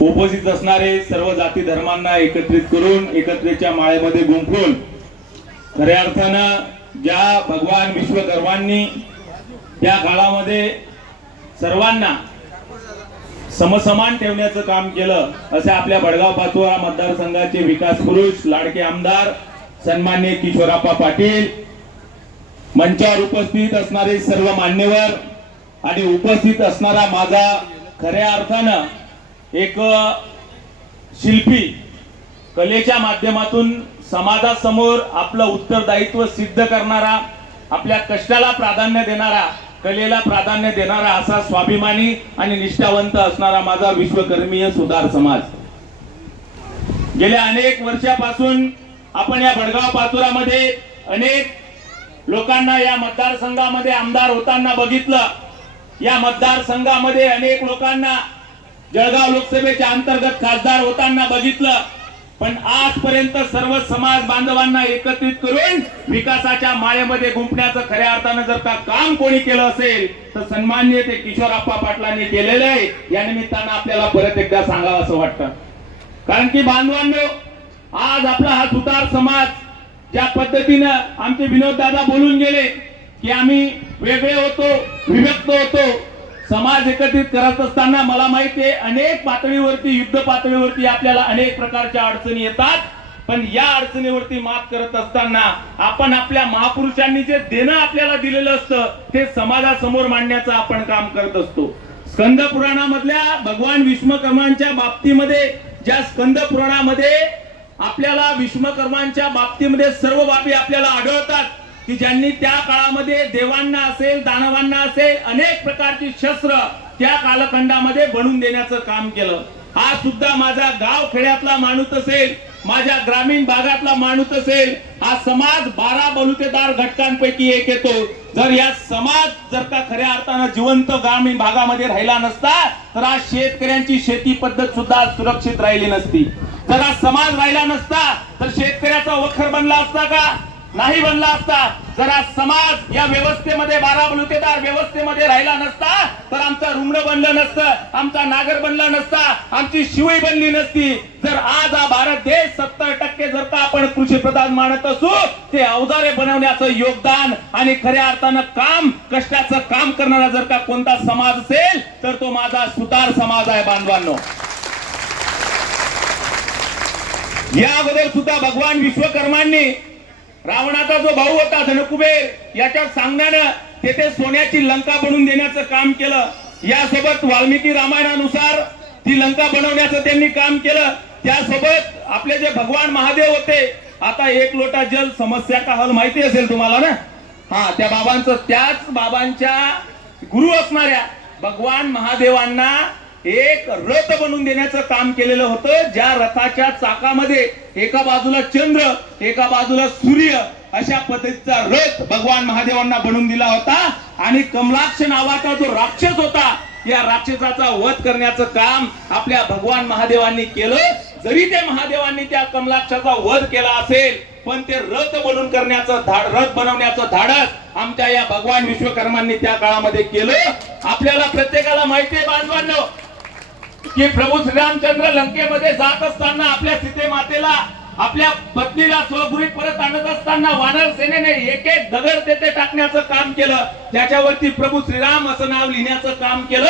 उपस्थित असणारे सर्व जाती धर्मांना एकत्रित करून एकत्रेच्या माळेमध्ये गुंफून खऱ्या अर्थानं ज्या भगवान विश्वकर्मांनी त्या काळामध्ये सर्वांना समसमान ठेवण्याचं काम केलं, असे आपल्या बडगाव पाचोरा मतदारसंघाचे विकास पुरुष लाडके आमदार सन्माननीय किशोरप्पा पाटील, मंचावर उपस्थित असणारे सर्व मान्यवर आणि उपस्थित असणारा माझा खऱ्या अर्थानं एक शिल्पी, कलेच्या माध्यमातून समाजासमोर आपलं उत्तरदायित्व सिद्ध करणारा, आपल्या कष्टाला प्राधान्य देणारा, कलेला प्राधान्य देणारा असा स्वाभिमानी आणि निष्ठावंत असणारा माझा विश्वकर्मीय सुधार समाज। गेल्या अनेक वर्षापासून आपण या बडगाव पाचोरामध्ये अनेक लोकांना या मतदारसंघामध्ये आमदार होताना बघितलं, या मतदारसंघामध्ये अनेक लोकांना जळगाव लोकसभेच्या अंतर्गत खासदार होताना बघितलं, पण आजपर्यंत सर्व समाज बांधवांना एकत्रित करून विकासाच्या मायेमध्ये गुंफण्याचं खऱ्या अर्थानं जर का काम कोणी केलं असेल तर सन्माननीय ते किशोरप्पा पाटलांनी केलेलं आहे। या निमित्तानं आपल्याला परत एकदा सांगावं असं वाटतं, कारण की बांधवांनो, आज आपला हा सुतार समाज ज्या पद्धतीनं आमचे विनोद दादा बोलून गेले की आम्ही वेगळे होतो, विभक्त होतो, समाज एकत्रित करत असताना मला माहिती आहे अनेक पातळीवरती, युद्ध पातळीवरती आपल्याला अनेक प्रकारच्या अडचणी येतात, पण या अडचणीवरती मात करत असताना आपण आपल्या महापुरुषांनी जे देणं आपल्याला दिलेलं असतं ते समाजासमोर मांडण्याचं आपण काम करत असतो। स्कंद पुराणामधल्या भगवान विश्वकर्मांच्या बाबतीमध्ये, ज्या स्कंद पुराणामध्ये आपल्याला विश्वकर्मांच्या बाबतीमध्ये सर्व बाबी आपल्याला आढळतात की ज्यांनी त्या काळामध्ये देवांना असेल, दानवांना असेल, अनेक प्रकारची शस्त्र त्या कालखंडामध्ये बनवून देण्याचं काम केलं। हा सुद्धा माझा गाव खेड्यातला माणूस असेल, माझ्या ग्रामीण भागातला माणूस असेल, हा समाज 12 बलुतेदार घटकांपैकी एक येतो। जर या समाज जर का खऱ्या अर्थानं जिवंत ग्रामीण भागामध्ये राहिला नसता तर आज शेतकऱ्यांची शेती पद्धत सुद्धा सुरक्षित राहिली नसती। जर हा समाज राहिला नसता तर शेतकऱ्याचा वखर बनला असता का? नाही बनला असता। जरा समाज या व्यवस्थेमध्ये 12 बलुतेदार व्यवस्थेमध्ये राहिला नसता तर आमचा रुग्ण बनलं नसतं, आमचा नागर बनला नसता, आमची शिवई बनली नसती। जर आज हा भारत देश 70% जर का आपण कृषी प्रधान मानत असू, ते अवजारे बनवण्याचं योगदान आणि खऱ्या अर्थानं काम, कष्टाचं काम करणारा जर का कोणता समाज असेल तर तो माझा सुतार समाज आहे बांधवांनो। या अगोदर सुद्धा भगवान विश्वकर्मांनी रावणाचा जो भाऊ होता धनकुबेर याच्या सांगण्यानं तेथे सोन्याची लंका बनवून देण्याचं काम केलं। यासोबत वाल्मिकी रामायणानुसार ती लंका बनवण्याचं त्यांनी काम केलं। त्यासोबत आपले जे भगवान महादेव होते, आता एक लोटा जल समस्या का हल माहिती असेल तुम्हाला ना, हा त्या बाबांचं, त्याच बाबांच्या गुरु असणाऱ्या भगवान महादेवांना एक रथ बनवून देण्याचं काम केलेलं होतं, ज्या रथाच्या चाकामध्ये एका बाजूला चंद्र, एका बाजूला सूर्य अशा पद्धतीचा रथ भगवान महादेवांना बनवून दिला होता। आणि कमलाक्ष नावाचा जो राक्षस होता, या राक्षसाचा वध करण्याचं काम आपल्या भगवान महादेवांनी केलं। जरी ते महादेवांनी त्या कमलाक्षाचा वध केला असेल, पण ते रथ बनवण्याचं धाडस आमच्या या भगवान विश्वकर्मांनी त्या काळामध्ये केलं। आपल्याला प्रत्येकाला माहिती आहे बांधवांनो की प्रभू श्रीरामचंद्र लंकेमध्ये जात असताना आपल्या सीते मातेला, आपल्या पत्नीला स्वगृही परत आणत असताना वानर सेनेने एक एक दगड तेथे टाकण्याचं काम केलं, त्याच्यावरती प्रभू श्रीराम असं नाव लिहिण्याचं काम केलं।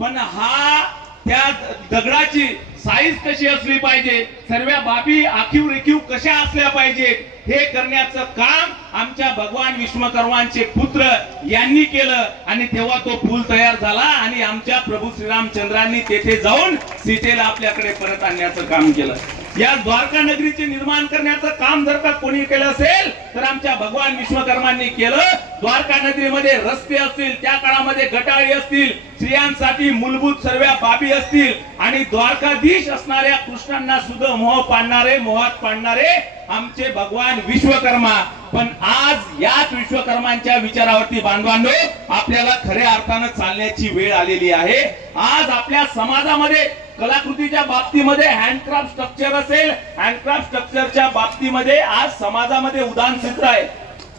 पण हा त्या दगडाची साईज कशी असली पाहिजे, सर्व बाबी आखीव रेखीव कशा असल्या पाहिजेत, हे करण्याचं काम आमच्या भगवान विश्वकर्मांचे पुत्र यांनी केलं। आणि तेव्हा तो पूल तयार झाला आणि आमच्या प्रभू श्रीरामचंद्रांनी तेथे जाऊन सीतेला आपल्याकडे परत आणण्याचं काम केलं। या द्वारका नगरीचे निर्माण करण्याचं काम जर का कोणी केलं असेल तर आमच्या भगवान विश्वकर्मांनी केलं। द्वारका नगरीमध्ये रस्ते असतील, त्या काळामध्ये गटारी असतील, स्त्रियांसाठी मूलभूत सर्व बाबी असतील आणि द्वारकाधीश असणाऱ्या कृष्णांना सुद्धा मोहात पाडणारे आमचे भगवान विश्वकर्मा। पण आज याच विश्वकर्मांच्या विचारावरती बांधवांनो आपल्याला खऱ्या अर्थानं चालण्याची वेळ आलेली आहे। आज आपल्या समाजामध्ये कलाकृतीच्या बाबतीमध्ये हँडक्राफ्ट स्ट्रक्चर असेल, हँडक्राफ्ट स्ट्रक्चरच्या बाबतीमध्ये आज समाजामध्ये उदासीनता आहे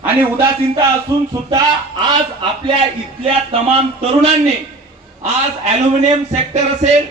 आणि उदासीनता असून सुद्धा आज आपल्या इथल्या तमाम तरुणांनी आज ॲल्युमिनियम सेक्टर असेल,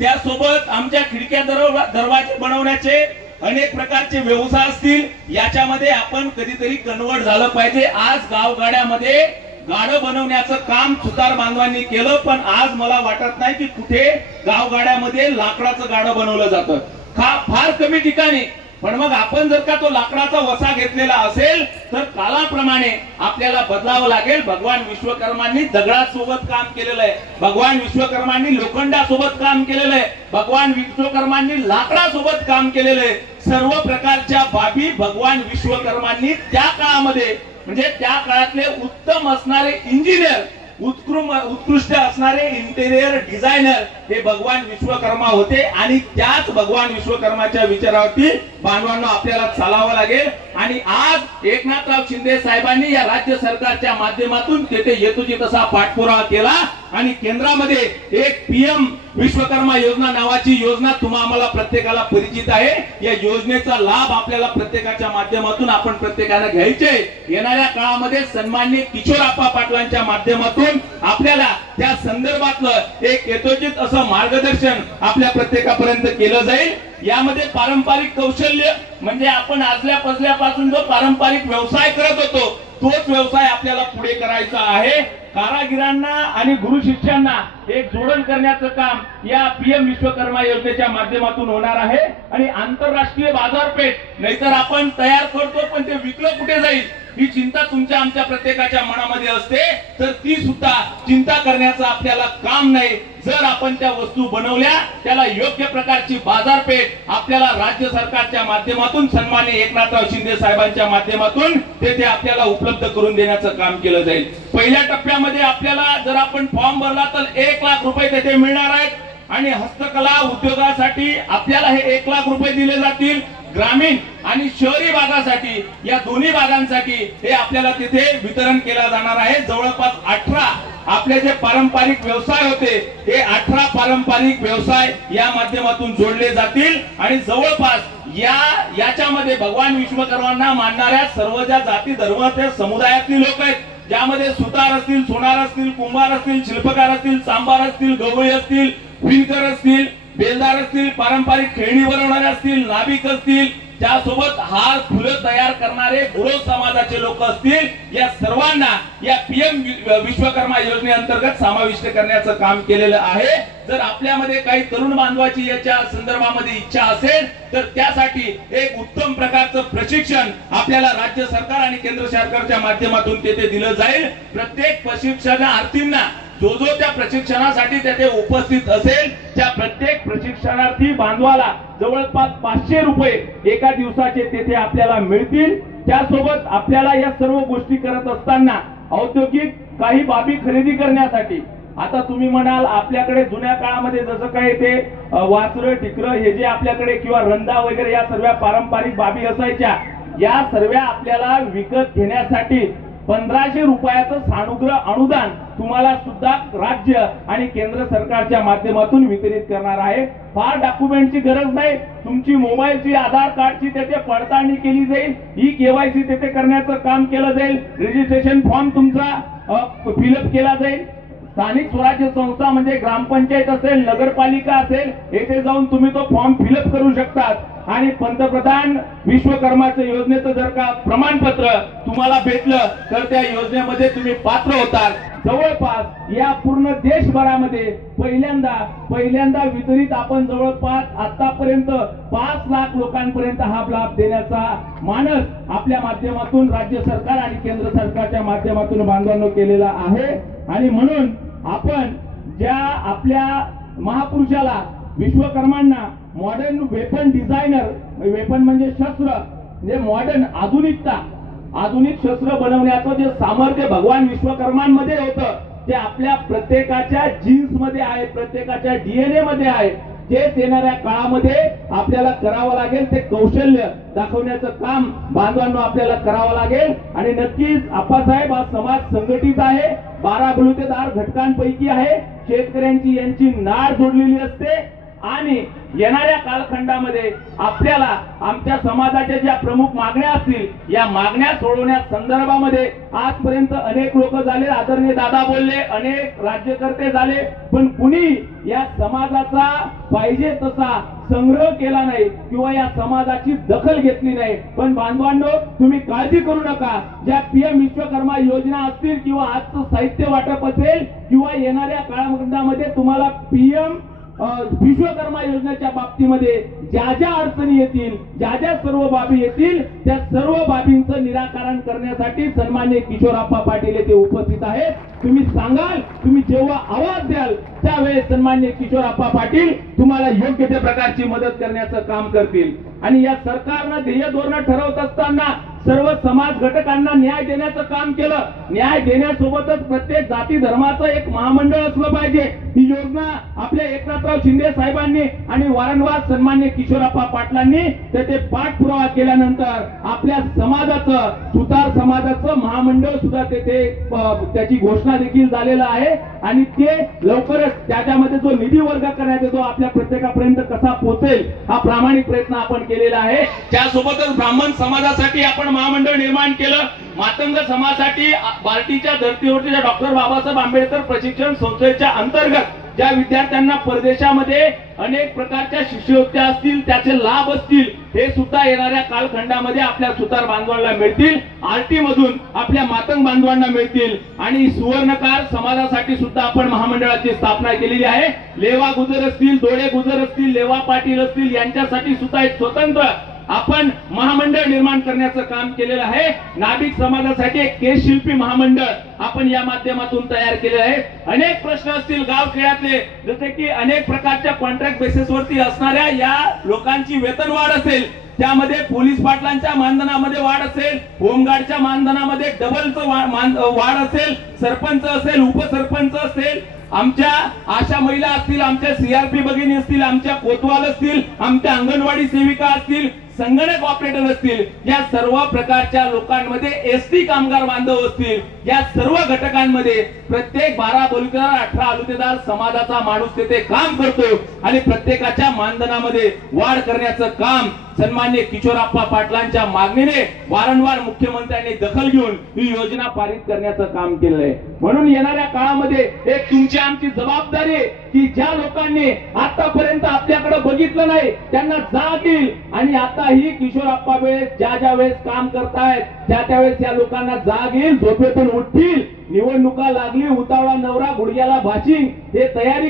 त्यासोबत आमच्या खिडक्या दरवाजे बनवण्याचे अनेक प्रकारचे व्यवसाय असतील, याच्यामध्ये आपण कधीतरी कन्वर्ट झालं पाहिजे. आज गावगाड्यामध्ये गाडं बनवण्याचं काम सुतार बांधवांनी केलं, पण आज मला वाटत नाही की कुठे गावगाड्यामध्ये लाकडाचं गाडं बनवलं जातं. फार कमी ठिकाणी. पण मग आपण जर का तो लाकडाचा वसा घेतलेला असेल तर कालाप्रमाणे आपल्याला बदलावं लागेल. भगवान विश्वकर्मांनी दगडासोबत काम केलेलं आहे, भगवान विश्वकर्मांनी लोखंडासोबत काम केलेलं आहे, भगवान विश्वकर्मांनी लाकडासोबत काम केलेलं आहे. सर्व प्रकारच्या बाबी भगवान विश्वकर्मांनी त्या काळामध्ये, म्हणजे त्या काळातले उत्तम असणारे इंजिनियर, उत्कृष्ट असणारे इंटेरियर डिझायनर हे भगवान विश्वकर्मा होते. आणि त्याच भगवान विश्वकर्माच्या विचारावरती बांधवांना आपल्याला चालावं लागेल. आणि आज एकनाथराव शिंदे साहेबांनी या राज्य सरकारच्या माध्यमातून तेथे येतोची तसा पाठपुरावा केला आणि केंद्रामध्ये एक पीएम विश्वकर्मा योजना नावाची योजना आम्हाला प्रत्येकाला परिचित आहे. या योजनेचा लाभ आपल्याला प्रत्येकाच्या माध्यमातून आपण प्रत्येकाला घ्यायचे. येणाऱ्या काळामध्ये सन्माननीय किशोरप्पा पाटलांच्या माध्यमातून आपल्याला त्या संदर्भातलं एक यथोचित असं मार्गदर्शन आपल्या प्रत्येकापर्यंत केलं जाईल. यामध्ये पारंपरिक कौशल्य म्हणजे आपण आजल्या पजल्यापासून जो पारंपरिक व्यवसाय करत होतो तोच व्यवसाय आपल्याला पुढे करायचा आहे. कारागिरांना आणि गुरु शिष्यांना एक जोडण करण्याचं काम या पीएम विश्वकर्मा योजनेच्या माध्यमातून होणार आहे. आणि आंतरराष्ट्रीय बाजारपेठ नाहीतर आपण तयार करतो पण ते विकलं कुठे जाईल ही चिंता तुमच्या आमच्या प्रत्येकाच्या मनामध्ये असते. तर ती सुद्धा चिंता करण्याचं आपल्याला काम नाही. जर आपण त्या वस्तू बनवल्या त्याला योग्य प्रकारची बाजारपेठ आपल्याला राज्य सरकारच्या माध्यमातून सन्माननीय एकनाथराव शिंदे साहेबांच्या माध्यमातून तेथे आपल्याला उपलब्ध करून देण्याचं काम केलं जाईल. पहिल्या टप्प्यामध्ये आपल्याला जर आपण फॉर्म भरला तर 1 लाख रुपये तेथे मिळणार आहेत. आणि हस्तकला उद्योगासाठी आपल्याला हे 1 लाख रुपये दिले जातील. ग्रामीण आणि शहरी भागासाठी या दोन्ही भागांसाठी हे आपल्याला तिथे वितरण केलं जाणार आहे. जवळपास 18 आपले जे पारंपरिक व्यवसाय होते हे 18 पारंपरिक व्यवसाय या माध्यमातून जोडले जातील. आणि जवळपास याच्यामध्ये भगवान विश्वकर्मांना मानणाऱ्या सर्व ज्या जाती धर्माच्या समुदायातली लोक आहेत, ज्यामध्ये सुतार असतील, सोनार असतील, कुंभार असतील, शिल्पकार असतील, सांबार असतील, गवळी असतील, विणकर असतील, बेलदार असतील, पारंपरिक खेळणी बनवणारे असतील, नाभिक असतील, त्यासोबत हार फुलं तयार करणारे गुरव समाजाचे लोक असतील, या सर्वांना या पीएम विश्वकर्मा योजनेअंतर्गत समाविष्ट करण्याचं काम केलेलं आहे. जर आपल्यामध्ये काही तरुण बांधवाची याच्या संदर्भामध्ये इच्छा असेल तर त्यासाठी एक उत्तम प्रकारचं प्रशिक्षण आपल्याला राज्य सरकार आणि केंद्र सरकारच्या माध्यमातून तेथे दिलं जाईल. प्रत्येक प्रशिक्षणार्थींना जो त्या प्रशिक्षणासाठी तेथे उपस्थित असेल त्या प्रत्येक प्रशिक्षणार्थी बांधवाला जवळपास 500 रुपये एका दिवसाचे तेथे आपल्याला मिळतील. त्यासोबत आपल्याला या सर्व गोष्टी करत असताना औद्योगिक काही बाबी खरेदी करण्यासाठी, आता तुम्ही म्हणाल आपल्याकडे जुन्या काळामध्ये जसं काही ते वासरं टिकर हे जे आपल्याकडे किंवा रंदा वगैरे या सर्व पारंपरिक बाबी असायच्या, या सर्व आपल्याला विकत घेण्यासाठी 1500 रुपयाचं सानुग्रह अनुदान तुम्हाला सुद्धा राज्य आणि केंद्र सरकारच्या माध्यमातून वितरित करणार आहे. फार डॉक्युमेंटची गरज नाही. तुमची मोबाईलची, आधार कार्डची तेथे पडताळणी केली जाईल. केवायसी तेथे करण्याचं काम केलं जाईल. रजिस्ट्रेशन फॉर्म तुमचा फिलअप केला जाईल. स्थानिक स्वराज्य संस्था म्हणजे ग्रामपंचायत असेल, नगरपालिका असेल, येथे जाऊन तुम्ही तो फॉर्म फिलअप करू शकतात. आणि पंतप्रधान विश्वकर्माच्या योजनेचं जर का प्रमाणपत्र तुम्हाला भेटलं तर त्या योजनेमध्ये तुम्ही पात्र होतात. जवळपास या पूर्ण देशभरामध्ये पहिल्यांदा वितरित आपण जवळपास आतापर्यंत 5 लाख लोकांपर्यंत हा लाभ देण्याचा मानस आपल्या माध्यमातून राज्य सरकार आणि केंद्र सरकारच्या माध्यमातून बांधवांनो केलेला आहे. आणि म्हणून आपण ज्या आपल्या महापुरुषाला विश्वकर्मांना मॉडर्न वेपन डिझायनर, वेपन म्हणजे शस्त्र, म्हणजे मॉडर्न आधुनिक शस्त्र बनवण्याचं जे सामर्थ्य भगवान विश्वकर्मांमध्ये होतं ते आपल्या प्रत्येकाच्या जीन्स मध्ये आहे, प्रत्येकाच्या डीएनए मध्ये आहे. तेच येणाऱ्या काळामध्ये आपल्याला करावं लागेल. ते कौशल्य दाखवण्याचं काम बांधवांनो आपल्याला करावं लागेल. आणि नक्कीच आप्पासाहेब हा समाज संघटित आहे, 12 बलुतेदार घटकांपैकी आहे. शेतकऱ्यांची यांची नाळ जोडलेली असते आणि येणाऱ्या कालखंडामध्ये आपल्याला आमच्या समाजाच्या ज्या प्रमुख मागण्या असतील या मागण्या सोडवण्या संदर्भामध्ये आजपर्यंत अनेक लोक झाले, आदरणीय दादा बोलले, अनेक राज्यकर्ते झाले, पण कुणी या समाजाचा पाहिजे तसा संग्रह केला नाही किंवा या समाजाची दखल घेतली नाही. पण बांधवांनो, तुम्ही काळजी करू नका. ज्या पीएम विश्वकर्मा योजना असतील किंवा आजचं साहित्य वाटप असेल किंवा येणाऱ्या काळामध्ये तुम्हाला पीएम विश्वकर्मा योजनेच्या बाबतीमध्ये ज्या ज्या अडचणी येतील, ज्या ज्या सर्व बाबी येतील, त्या सर्व बाबींचं निराकरण करण्यासाठी सन्माननीय किशोरप्पा पाटील येथे उपस्थित आहेत. तुम्ही सांगाल, तुम्ही जेव्हा आवाज द्याल त्यावेळेस सन्माननीय किशोरप्पा पाटील तुम्हाला योग्य त्या प्रकारची मदत करण्याचं काम करतील. आणि या सरकारनं ध्येय धोरण ठरवत असताना सर्व समाज घटकांना न्याय देण्याचं काम केलं. न्याय देण्यासोबतच प्रत्येक जाती धर्माचं एक महामंडळ असलं पाहिजे. ही योजना आपल्या एकनाथराव शिंदे साहेबांनी आणि वारंवार सन्माननीय किशोरप्पा पाटलांनी त्याचे पाठपुरावा केल्यानंतर आपल्या समाजाचं, सुतार समाजाचं महामंडळ सुद्धा तेथे त्याची घोषणा देखील झालेला आहे. आणि ते लवकरच त्याच्यामध्ये जो निधी वर्ग करण्यात येतो आपल्या प्रत्येकापर्यंत कसा पोहोचेल हा प्रामाणिक प्रयत्न आपण केलेला आहे. त्यासोबतच ब्राह्मण समाजासाठी आपण महामंडळ निर्माण केलं. मातंग समाजासाठी बार्टीच्या धर्तीवरच्या डॉक्टर बाबासाहेब आंबेडकर प्रशिक्षण संस्थेच्या अंतर्गत ज्या विद्यार्थ्यांना परदेशामध्ये अनेक प्रकारच्या शिष्यवृत्त्या असतील, त्याचे लाभ असतील, हे सुद्धा येणाऱ्या कालखंडामध्ये आपल्या सुतार बांधवांना मिळतील. आरटी मधून आपल्या मातंग बांधवांना मिळतील. आणि सुवर्णकार समाजासाठी सुद्धा आपण महामंडळाची स्थापना केलेली आहे. लेवा गुजर असतील, दोडे गुजर असतील, लेवा पाटील असतील, यांच्यासाठी सुद्धा एक स्वतंत्र आपण महामंडळ निर्माण करण्याचं काम केलेलं आहे. नाभिक समाजासाठी एक केस शिल्पी महामंडळ आपण या माध्यमातून तयार केले आहे. अनेक प्रश्न असतील गावखेड्यातले, जसे की अनेक प्रकारच्या कॉन्ट्रॅक्ट बेसिसवरती असणाऱ्या या लोकांची वेतनवाढ असेल, त्यामध्ये पोलीस पाटलांच्या मानधनामध्ये वाढ असेल, होमगार्डच्या मानधनामध्ये डबलचं वाढ असेल, सरपंच असेल, उपसरपंच असेल, आमच्या आशा महिला असतील, आमच्या सीआरपी भगिनी असतील, आमच्या कोतवाल असतील, आमच्या अंगणवाडी सेविका असतील, संगणक ऑपरेटर असतील, या सर्व प्रकारच्या लोकांमध्ये एसटी कामगार बांधव असतील, या सर्व घटकांमध्ये प्रत्येक 12 बलुतेदार 18 आलुतेदार समाजाचा माणूस तिथे काम करतो. आणि प्रत्येकाच्या मानधनामध्ये वाढ करण्याचं काम सन्माननीय किशोरप्पा पाटलांच्या मागणीने वारंवार मुख्यमंत्र्यांनी दखल घेऊन ही योजना पारित करण्याचं काम केलं आहे. म्हणून येणाऱ्या काळामध्ये एक तुमची आमची जबाबदारी आहे की ज्या लोकांनी आतापर्यंत आपल्याकडे बघितलं नाही त्यांना जाग येईल. आणि आता ही किशोरप्पा वेळेस ज्या वेळेस काम करतायत त्यावेळेस या लोकांना जाग येईल, झोपेतून उठतील. निवडणुका लागली, उतावळा नवरा गुडघ्याला भाशिंग, हे तयारी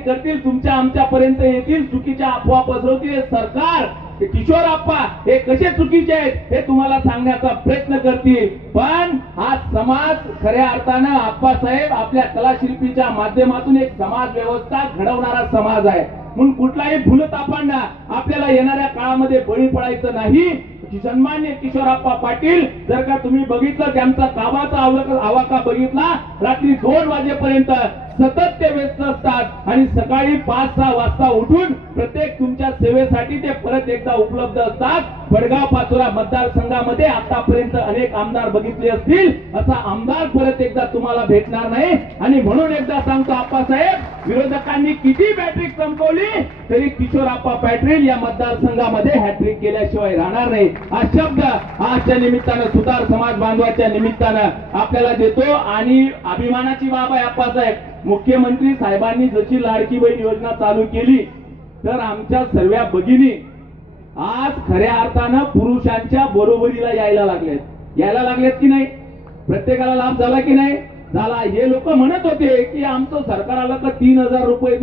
करतील, तुमच्या आमच्यापर्यंत येतील, चुकीच्या अफवा पसरवतील. सरकार किशोरप्पा हे कसे चुकीचे आहेत हे तुम्हाला सांगण्याचा प्रयत्न करतील. पण हा समाज खऱ्या अर्थानं आप्पासाहेब आपल्या कलाशिल्पीच्या माध्यमातून एक समाज व्यवस्था घडवणारा समाज आहे. म्हणून कुठलाही भूलथापांना आपल्याला येणाऱ्या काळामध्ये बळी पडायचं नाही. सन्माननीय किशोरप्पा पाटील, जर का तुम्ही बघितलं त्यांचा कामाचा आवाका बघितला, रात्री 2 वाजेपर्यंत सतत ते व्यस्त असतात आणि सकाळी 5-6 वाजता उठून प्रत्येक तुमच्या सेवेसाठी ते परत एकदा उपलब्ध असतात. वडगाव पाचोरा मतदारसंघामध्ये आतापर्यंत अनेक आमदार बघितले असतील, असा आमदार परत एकदा तुम्हाला भेटणार नाही. आणि म्हणून एकदा सांगतो आप्पासाहेब, विरोधकांनी किती बॅटरी चमकवली तरी किशोरप्पा पाटील या मतदारसंघामध्ये हॅट्रिक केल्याशिवाय राहणार नाही. हा शब्द आजच्या निमित्तानं, सुतार समाज बांधवाच्या निमित्तानं आपल्याला देतो. आणि अभिमानाची बाब आहे आप्पासाहेब, मुख्यमंत्री साहेबांनी जशी लाडकी बहीण योजना चालू केली तर आमच्या सर्व भगिनी आज खऱ्या अर्थानं पुरुषांच्या बरोबरीला यायला लागलेत की नाही? प्रत्येकाला लाभ झाला की नाही झाला? हे लोक म्हणत होते की आमचं सरकार आलं का 3000 रुपये